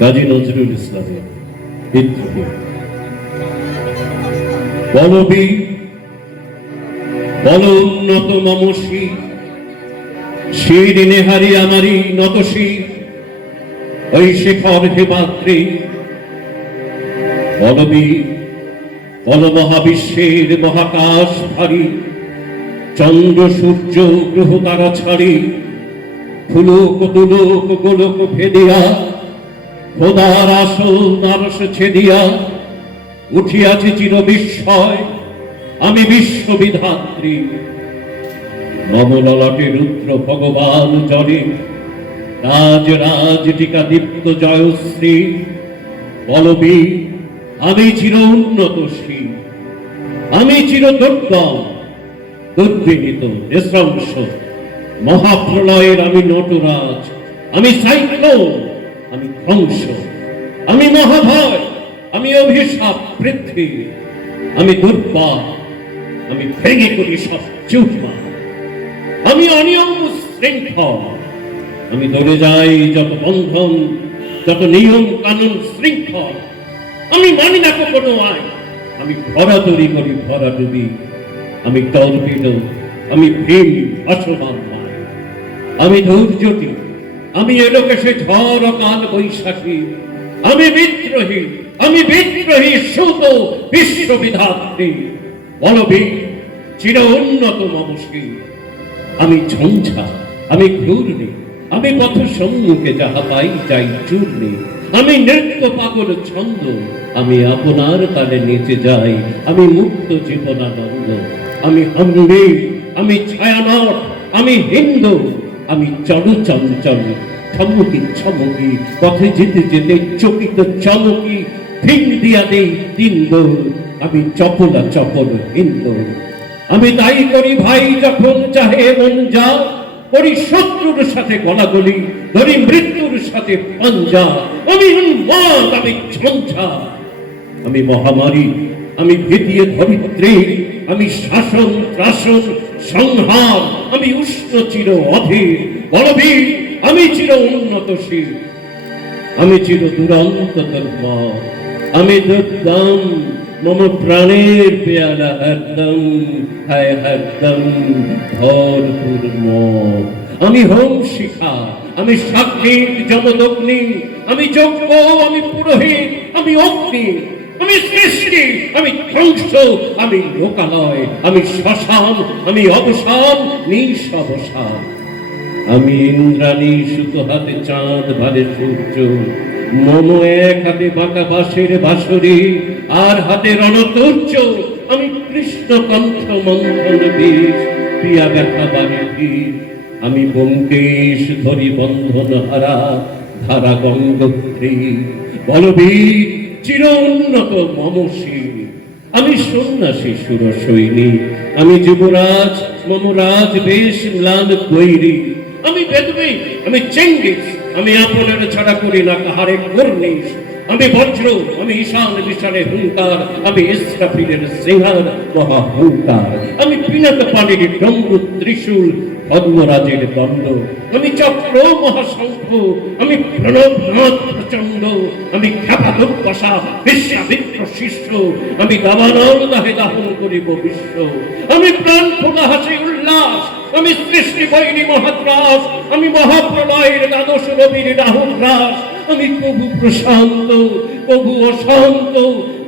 কাজী নজরুল ইসলামের বিদ্রোহী। বলবি বল উন্নত মমসী, শির নেহারি আমারি নতশী, ওই শেখর হেমাদ্রি। বলবি বল মহাবিশ্বের মহাকাশ ভারী, চন্দ্র সূর্য গ্রহ তারা ছাড়ি, ফুলক তুলক গোলক ভেদিয়া, খোদার আসল নারস ছেদিয়া, উঠিয়াছে চির বিস্ময় আমি বিশ্ববিধাত্রী। নবললাটে রুদ্র ভগবান জরে, রাজ রাজ টিকা দীপ্ত জয়শ্রী। বলবি আমি চির উন্নতশী, আমি চির দুর্গম দুর্বিনীত নৃশংস, মহাপ্রলয়ের আমি নটরাজ, আমি সাইক্লোন, আমি ধ্বংস, আমি মহাভয়, আমি অভিশাপ পৃথ্বী, আমি দুর্বার, আমি ভেঙে করি সব চুরমার, আমি অনিয়ম শৃঙ্খল, আমি দৌড়ে যাই যত বন্ধন, যত নিয়ম কানুন শৃঙ্খল, আমি মানি না কোনো আইন, আমি ভরাতরি করি ভরাডুবি, আমি টর্পিডো, আমি ভীম ভাসমান মাই, আমি ধৈর্যটি, আমি এলোকেশে ঝড় কাল বৈশাখী, আমি বিদ্রোহী, আমি বিদ্রোহী সুত বিশ্ববিধাত্রী। বলবি চির উন্নত মমসী, আমি ঝঞ্ঝা, আমি ঘূর্ণি, আমি পথ সম্মুখে যাহা পাই যাই চূর্ণি, আমি নৃত্য পাগল ছন্দ, আমি আপনার তালে নেচে যাই, আমি মুক্ত জীবনানন্দ, আমি অঙ্গে, আমি ছায়ানট, আমি হিন্দু, আমি চলো চঞ্চল, থমকি ছমকি, পথে যেতে যেতে চকিত চমকি, ফিং দিয়া দেই তিন দৌড়, আমি চপলা চপল হিন্দু। আমি তাই করি ভাই যখন চাহে মন যা, করি শত্রুর সাথে গলাগলি, ধরি মৃত্যুর সাথে পাঞ্জা, আমি উন্মাদ, আমি ঝঞ্ঝা, আমি মহামারী, আমি ভীতিয়ে ধরিত্রী, আমি শাসন ত্রাসন সংহার, আমি উষ্ণ চির অধীর। বলবি আমি চির উন্নতশীল, আমি চির দুরন্ত দুর্বল, আমি দুর্দম, মম প্রাণের পেয়ালা হরদম, হায় হরদম ভরপুর মদ। আমি হোম শিখা, আমি সাক্ষিক যমদগ্নি, আমি যজ্ঞ, আমি পুরোহিত, আমি অগ্নি, আমি সৃষ্টি, আমি ধ্বংস, আমি লোকালয়, আমি শ্মশান, আমি অবসান নিঃসবসান। আমি ইন্দ্রাণী, সুত হাতে চাঁদ, ভালে সূর্য, মম এক হাতে বাঁকা বাঁশের বাঁশরি, আর হাতে রণতর্য, আমি কৃষ্ণ কণ্ঠ মন্থন বিষ, প্রিয়া ব্যথা বাড়ি ধীর, আমি ব্যোমকেশ ধরি বন্ধন হারা, ধারা গঙ্গোত্রী। বলবীর চির উন্নত মমসী, আমি সন্ন্যাসী সুর সৈনিক, আমি যুবরাজ, মম রাজ বেশ ম্লান গৈরী, আমি বেদবী, আমি চেঙ্গিস, আমি আপনার ছাড়া করি না কাহারে কর্নিশ, আমি বজ্র, আমি ঈশান বিশানে হুঙ্কার, আমি ইসরাফিলের সিংহার মহাহুঙ্কার, আমি পিনাক পানির ডম্বু ত্রিশূল, পদ্মরাজের দণ্ড, আমি চক্র মহাশঙ্খ, আমি প্রণবনাথ প্রচণ্ড, আমি খ্যাপাদক বসা বিশ্বামিত্র শিষ্য, আমি দাবানল দাহে দাহন করিব বিশ্ব, আমি প্রাণ ফোটা হাসি উল্লাস, আমি সৃষ্টি বৈরী মহাত্রাস, আমি মহাপ্রলয়ের দ্বাদশ রবির রাহুল রাস, আমি প্রভু প্রশান্ত, প্রভু অশান্ত,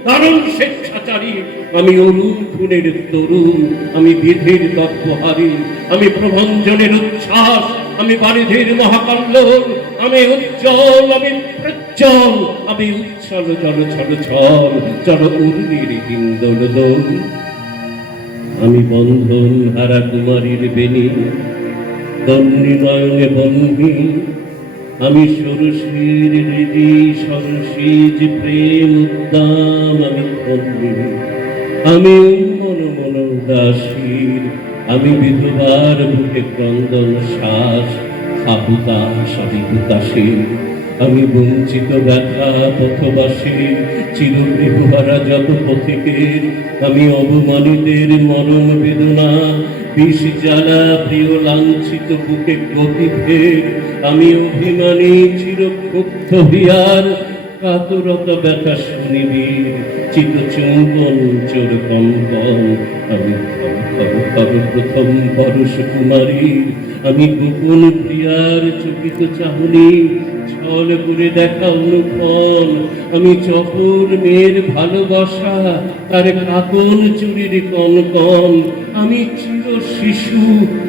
দারুণ স্বেচ্ছাচারী, আমি অরুণ খুনের তরুণ, আমি বিধির তত্ত্বহারী, আমি প্রভঞ্জনের উচ্ছ্বাস, আমি বারিধির মহাকল্লোল, আমি উজ্জ্বল, আমি প্রজ্জ্বল, আমি উচ্ছল জল ছল ছল, চল উর্মির হিন্দোল দোল। আমি বন্ধন হারা কুমারীর বেণী, তন্নি নয়নে বন্ধি, আমি সরসীর হৃদি সরসীজ প্রেম উদ্দাম, আমি তন্নি, আমি মন মন উদাসীর, আমি বিধবার বুকে ক্রন্দন শ্বাস, আহুতাস আমি হুতাশীর, আমি বঞ্চিত ব্যথা পথবাসী, চিরগৃহহারা যত পথিকের, আমি অবমানিতের মরণ বেদনা, বিষ জ্বালা প্রিয় লাঞ্ছিত বুকে গভীর, আমি অভিমানী চিরক্ষুব্ধ হিয়ার, কাতরতা ব্যথা শুনিবীর, চিত চুম্বন চোর কম্পন, আমি প্রথম পরশ কুমারীর, আমি গোপন প্রিয়ার চকিত চাহনি, ছল করে দেখা অনুক্ষণ, আমি চপর মেয়ের ভালোবাসা, তার কাকন চুরির কনকন, আমি চির শিশু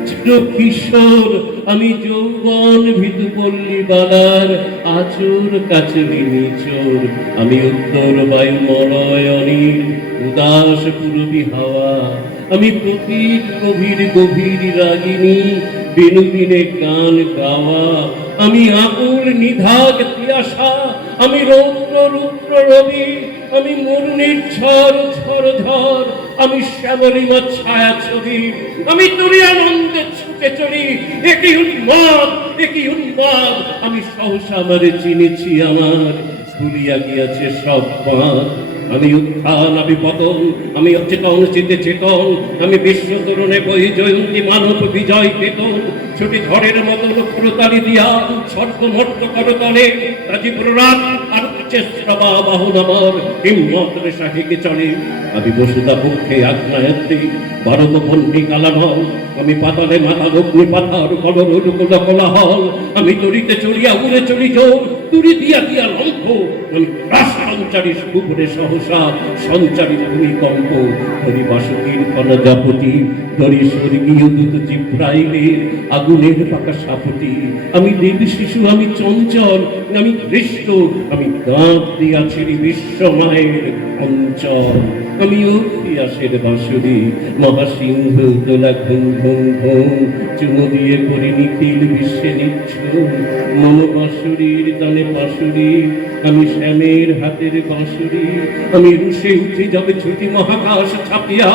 চির কিশোর, আমি যৌবন ভীতু পল্লী বালার আচর কাচরি নিচোর, আমি উত্তর বায়ু মলয় অনিল উদাস পূরবী হাওয়া, আমি প্রতীক গভীর গভীর রাগিনী বিনুবিনে গান গাওয়া, আমি আকুল নিধাগ তিয়াসা, আমি রৌদ্র রুদ্র রবি, আমি মরুণীর ঝড় ঝড় ঝড়, আমি শ্যামলিমা ছায়া ছবি, আমি তুরিয়ানন্দে ছুটে চলি, একই উন্মাদ একই উন্মাদ, আমি সহসা আমারে চিনেছি আমার, ভুলিয়া গিয়াছে সব বাঁধ, আমি উত্থান আমি পতন, আমি অচেতন চিতে চেতন, আমি বিশ্ব তরুণে বই জয়ন্তী মানব বিজয় কেতন, ছুটি ঝড়ের মতো লক্ষ্যতালি দিয়া স্বর্গমর্ত করতলে রাজীব রাত আর চেষ্টা বাহন আমার হিম্মত রেশা হেঁকে চলে, আমি বসুদা পক্ষে আগ্নায়ত্রী ভারত বন্দি কালানল, আমি পাতালে মাথা অগ্নি পাথার কলর কোলাহল, আমি তরিতে চলিয়া উড়ে চলি জোর তুরি দিয়া দিয়া লম্ফ, আমি সঞ্চারী সুপুরে সহসা সঞ্চারী ভূমিকম্প, ধরি বাসুকীর কনজাপতি, ধরি স্বর্গীয় দূত জিব্রাইলের আগুনের পাকা সাপটি, আমি দেব শিশু আমি চঞ্চল, আমি কৃষ্ণ, আমি দাঁত দিয়াছি বিশ্ব মায়ের অঞ্চল, আমি ইতিহাসের বাঁশুরি মহাসিংহ তোলা ঘুম ঘুম ঘুম, চুমো দিয়ে করি নিখিল বিশ্বে নিচ্ছুম, মন বাঁশুরির তানে বাঁশুরি, আমি শ্যামের হাতের বাঁশুরি, আমি রুষে উঠি যাবে ছুটি মহাকাশ ছাপিয়া,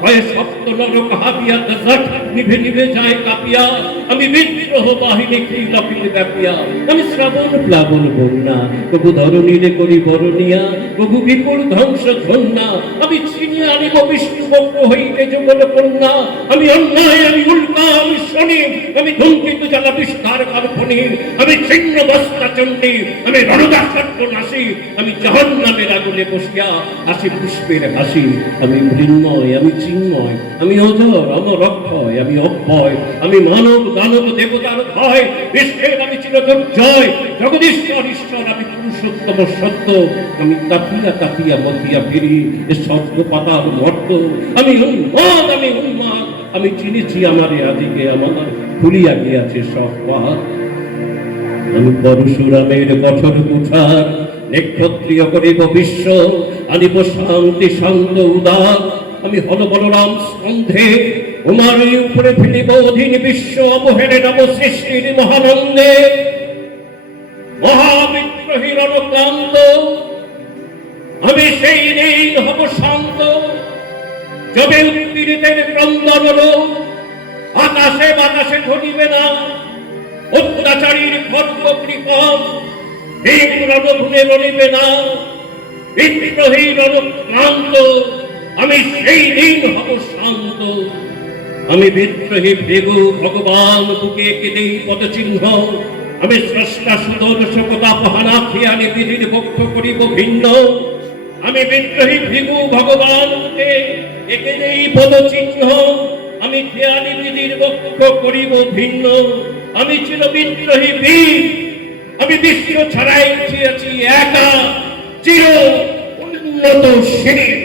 ভয়ে সপ্ত নরক হাবিয়া দশাট নিভে নিভে যায় কাঁপিয়া, আমি বিদ্রোহ বাহিনী খিলাপিল ব্যাপিয়া, আমি শ্রাবণ প্লাবন বন্যা, তবু ধরণীরে করি বরণিয়া, তবু বিপুল ধ্বংস ধন্যা, আমি ছিনিয়ে আনিব বিষ্ণু বক্র হইতে যুগল কন্যা, আমি অন্যায় আমি উল্কা আমি শনি, আমি ধূমকেতু জ্বালা বিস্তার কাল্পনিক, আমি ছিন্ন বস্তা চণ্ডী, আমি রণদাসত্ব নাসি, আমি জাহান্নামের আগুনে বসিয়া হাসি পুষ্পের হাসি, আমি মৃন্ময় আমি চিন্ময়, আমি অজর অমর অক্ষয়, আমি অব্যয়, আমি মানব দানব দেবতার ভয়, বিশ্বের আমি চিরদুর্জয়, জগদীশ্বর ঈশ্বর আমি পুরুষোত্তম সত্য, আমি কাঁপিয়া কাঁপিয়া মতিয়া ফিরি এ সত্য পাতার মর্ত, আমি উন্মাদ আমি উন্মাদ, আমি চিনেছি আমারে আদিকে আমার, ভুলিয়া গিয়াছে সব পথ, আমি পরশুরামের কঠোর কুঠার, নক্ষত্রিয় করিব বিশ্ব, আনিব শান্তি শান্ত উদার, আমি হল বলরাম স্কন্ধে, উমারের উপরে ফেলিব অধীন বিশ্ব, অবহেলে নব সৃষ্টির মহানন্দে, মহাবিদ্রোহীর অনুক্রান্ত, আমি সেই দিন হব শান্ত, যবে উৎপীড়িতের ক্রন্দন রোগ, আকাশে বাতাসে ঘটিবে না, অত্যাচারীর খর্ব কৃপণ, এই রণভূমে রণিবে না, বিদ্রোহীর অনুক্রান্ত, আমি সেই দিন হব শান্ত, আমি বিদ্রোহী ভৃগু ভগবান বুকে কেঁদেই পদচিহ্ন, আমি স্রষ্টা সুদল শোকতা পাহানা খেয়ালি বিধির বক্ষ করিব ভিন্ন, আমি বিদ্রোহী ভৃগু ভগবান বুকে একেদেই পদচিহ্ন, আমি খেয়ালি বিধির বক্ষ করিব ভিন্ন, আমি চির বিদ্রোহী বীর, আমি বিশ্ব ছাড়াই উঠিয়াছি একা চির উন্নত শির।